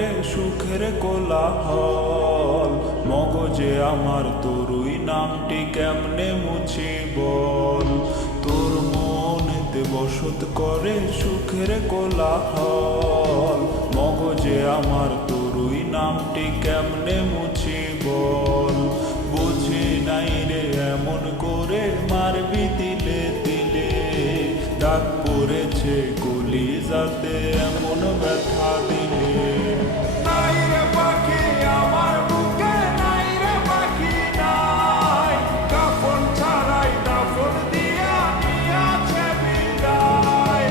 করে সুখের কোলাহল। মগজে আমার তোরই নামটি কেমনে মুছি বল। তোর মনেতে বসত করে সুখের কোলাহল। মগজে আমার তোরই নামটি কেমনে মুছি বল। বুঝি নাই রে এমন করে মারবি তিলে তিলে। দাগ পড়েছে কলিজাতে এমন ব্যথা দিলে। নাই রে পাখি আমার বুকে, নাই রে পাখি নাই। কাফন ছাড়াই দাফন দিয়া নিয়াছে বিদায়।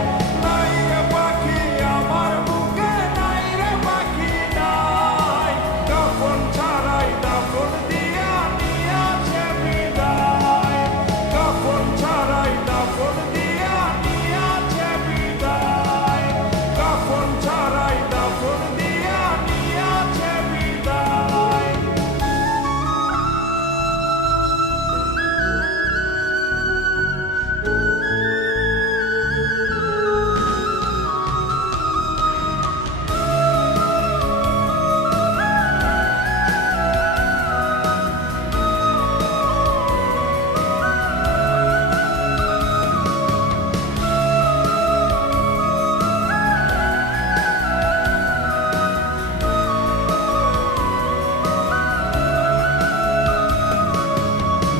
নাই রে পাখি আমার বুকে, নাই রে পাখি নাই। কাফন ছাড়াই দাফন দিয়া নিয়াছে বিদায়। কাফন ছাড়াই দাফন দিয়া নিয়াছে বিদায়। কাফন ছাড়াই দাফন দিয়া নিয়াছে বিদায়।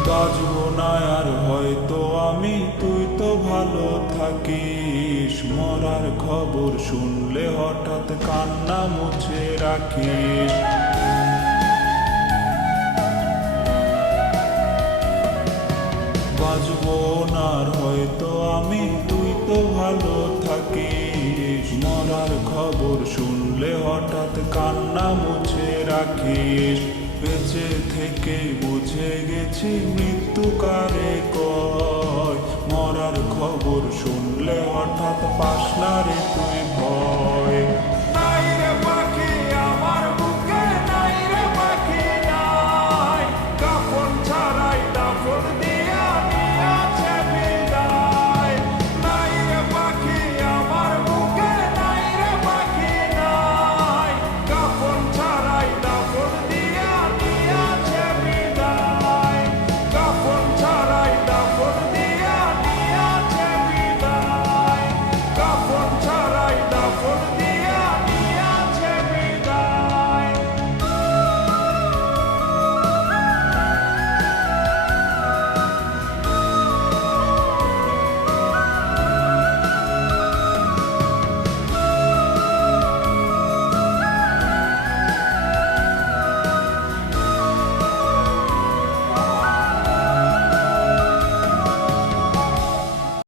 বাজবো না আর হয়তো আমি, তুই তো ভালো থাকিস। মরার খবর শুনলে হঠাৎ কান্না মুছে রাখিস। বাজবো না আর হয়তো আমি, তুই তো ভালো থাকিস। মরার খবর শুনলে হঠাৎ কান্না মুছে রাখিস। বেঁচে থেকে বুঝে গেছি মৃত্যু কারে কয়। মরার খবর শুনলে হঠাৎ পাস না